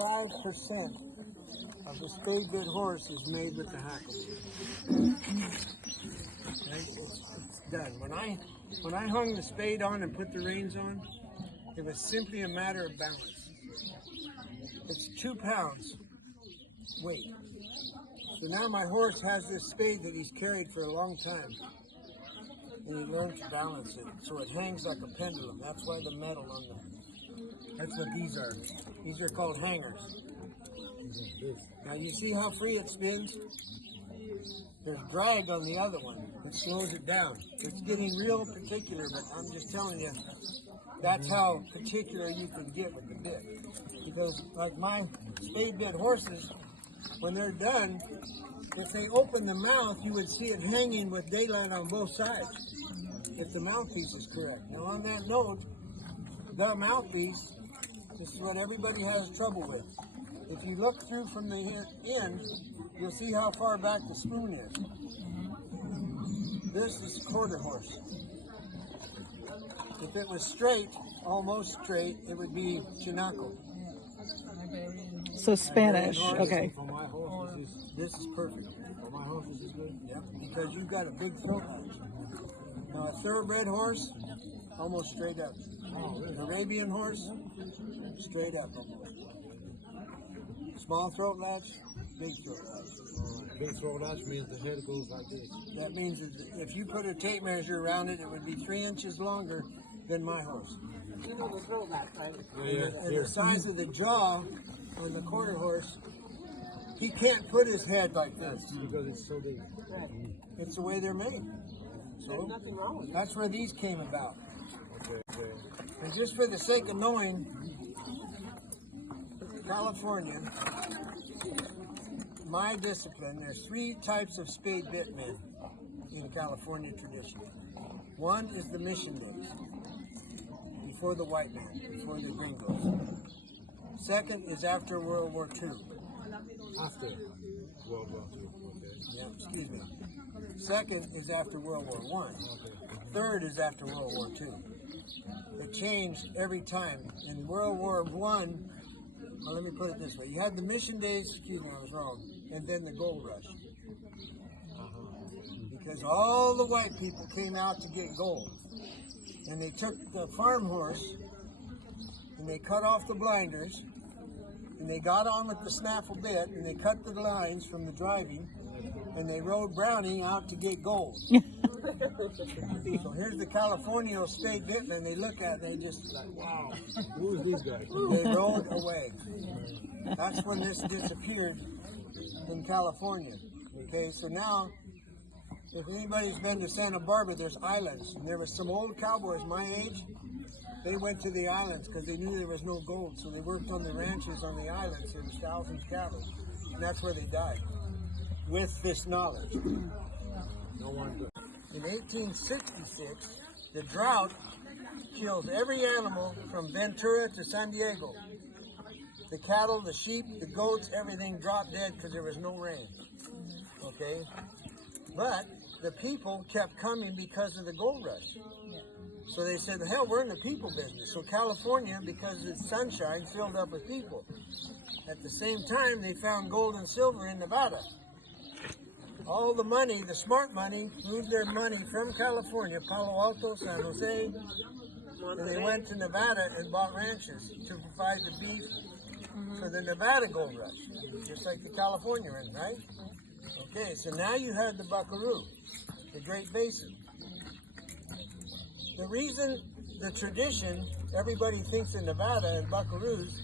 95% of the spade bit horse is made with the hackamore. Right? It's done. When I hung the spade on and put the reins on, it was simply a matter of balance. It's 2 pounds weight. So now my horse has this spade that he's carried for a long time. And he learned to balance it. So it hangs like a pendulum. That's why the metal on that's what these are. These are called hangers. Now you see how free it spins? There's drag on the other one, which slows it down. It's getting real particular, but I'm just telling you, that's how particular you can get with the bit. Because like my spade bit horses, when they're done, if they open the mouth, you would see it hanging with daylight on both sides, if the mouthpiece is correct. Now on that note, the mouthpiece, this is what everybody has trouble with. If you look through from the end, you'll see how far back the spoon is. This is quarter horse. If it was straight, almost straight, it would be chinaco. So Spanish, okay. For my horses, this is perfect. For my horses is good? Yep, because you've got a big throat latch. Now a thoroughbred horse, almost straight up. An Arabian horse, straight up almost. Small throat latch, big throat latch. Big throat latch means the head goes like this. That means that if you put a tape measure around it, it would be 3 inches longer than my horse. You know the throat latch, right? And the size of the jaw on the quarter horse, he can't put his head like this. Because it's so big. It's the way they're made. There's nothing wrong with it. That's where these came about. Okay. And just for the sake of knowing, California, my discipline, there's 3 types of spade bit men in California tradition. One is the mission days, before the white man, before the gringos. Second is after World War II. After World War II, okay. Yeah, excuse me. Second is after World War I. Third is after World War II. It changed every time. In World War I, well, let me put it this way. You had the mission days, excuse me, I was wrong, and then the gold rush. Because all the white people came out to get gold. And they took the farm horse, and they cut off the blinders, and they got on with the snaffle bit, and they cut the lines from the driving, and they rode Brownie out to get gold. So here's the California spade bitman. They look at it and they just like, wow. Who are these guys? They rode away. That's when this disappeared in California. Okay, so now, if anybody's been to Santa Barbara, there's islands. And there was some old cowboys my age. They went to the islands because they knew there was no gold. So they worked on the ranches on the islands. There was thousands of cattle. And that's where they died, with this knowledge. No one good. In 1866, the drought kills every animal from Ventura to San Diego. The cattle, the sheep, the goats, everything dropped dead because there was no rain. Okay? But the people kept coming because of the gold rush. So they said, hell, we're in the people business. So California, because it's sunshine, filled up with people. At the same time, they found gold and silver in Nevada. All the money, the smart money, moved their money from California, Palo Alto, San Jose, and they went to Nevada and bought ranches to provide the beef for the Nevada gold rush, just like the California one, right? Okay, so now you have the buckaroo, the Great Basin. The reason, the tradition, everybody thinks in Nevada and buckaroos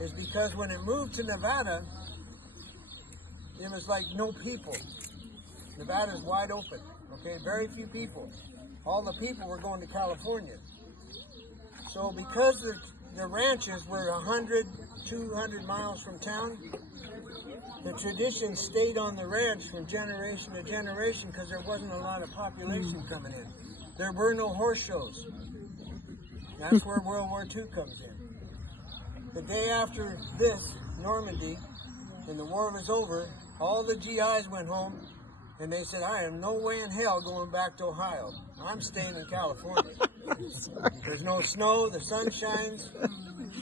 is because when it moved to Nevada, it was like no people. Nevada's wide open, okay? Very few people. All the people were going to California. So because the ranches were 100, 200 miles from town, the tradition stayed on the ranch from generation to generation because there wasn't a lot of population coming in. There were no horse shows. That's where World War II comes in. The day after this, Normandy, when the war was over, all the GIs went home And they said, I am no way in hell going back to Ohio. I'm staying in California. There's no snow, the sun shines.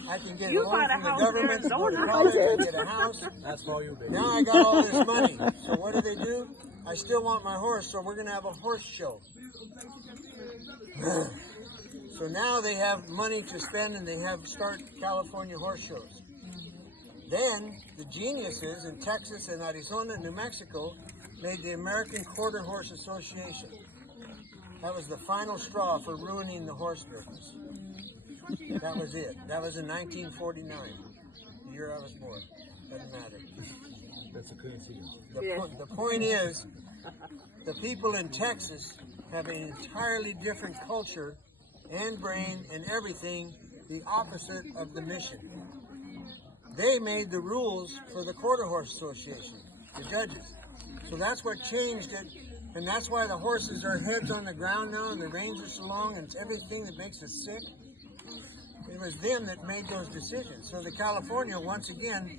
I can get a loan from the government to go to college, I get a house. That's all you baby. Now I got all this money. So what do? I still want my horse, so we're going to have a horse show. So now they have money to spend and they have start California horse shows. Then the geniuses in Texas and Arizona and New Mexico made the American Quarter Horse Association. That was the final straw for ruining the horse business. That was it. That was in 1949, the year I was born. Doesn't matter. That's a coincidence. The point is, the people in Texas have an entirely different culture and brain and everything, the opposite of the mission. They made the rules for the Quarter Horse Association, the judges. So that's what changed it, and that's why the horses are heads on the ground now, and the reins are so long, and it's everything that makes us sick. It was them that made those decisions. So the California, once again,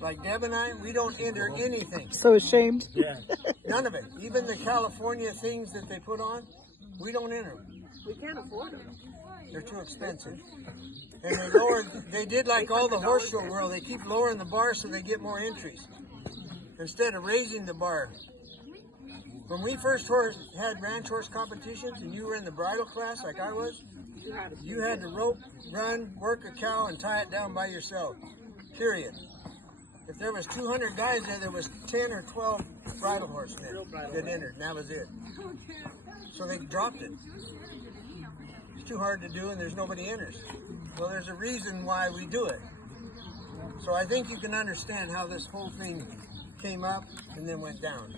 like Deb and I, we don't enter anything. So ashamed. Yeah. None of it. Even the California things that they put on, we don't enter them. We can't afford them. They're too expensive. And they did like all the horse show world. They keep lowering the bar so they get more entries instead of raising the bar. When we first had ranch horse competitions and you were in the bridle class like I was, you had to rope, run, work a cow, and tie it down by yourself. Period. If there was 200 guys there was 10 or 12 bridle horsemen that entered, and that was it. So they dropped it. It's too hard to do, and there's nobody enters. Well, there's a reason why we do it. So I think you can understand how this whole thing came up and then went down.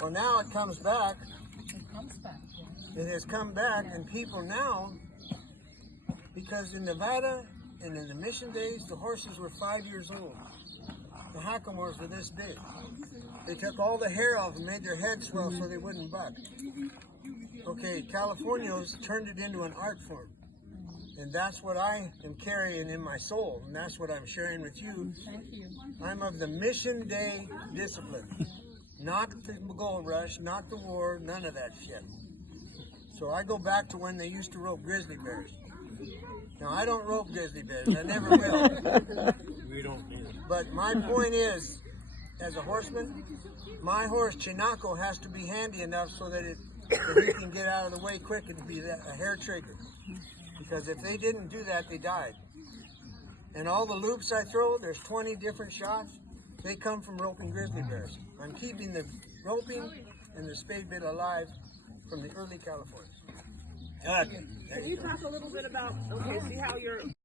Well, now it comes back. It has come back, and people now, because in Nevada and in the mission days, the horses were 5 years old. The hackamores were this big. They took all the hair off and made their heads swell so they wouldn't buck. Okay, Californios turned it into an art form. And that's what I am carrying in my soul, and that's what I'm sharing with you. I'm of the mission day discipline. Not the gold rush, not the war, none of that shit. So I go back to when they used to rope grizzly bears. Now, I don't rope grizzly bears. I never will. We don't need it. But my point is, as a horseman, my horse, Chinaco, has to be handy enough so that he can get out of the way quick and be a hair trigger. Because if they didn't do that, they died. And all the loops I throw, there's 20 different shots, they come from roping grizzly bears. I'm keeping the roping and the spade bit alive from the early Californians. Okay. Can you talk a little bit about, okay, see how you're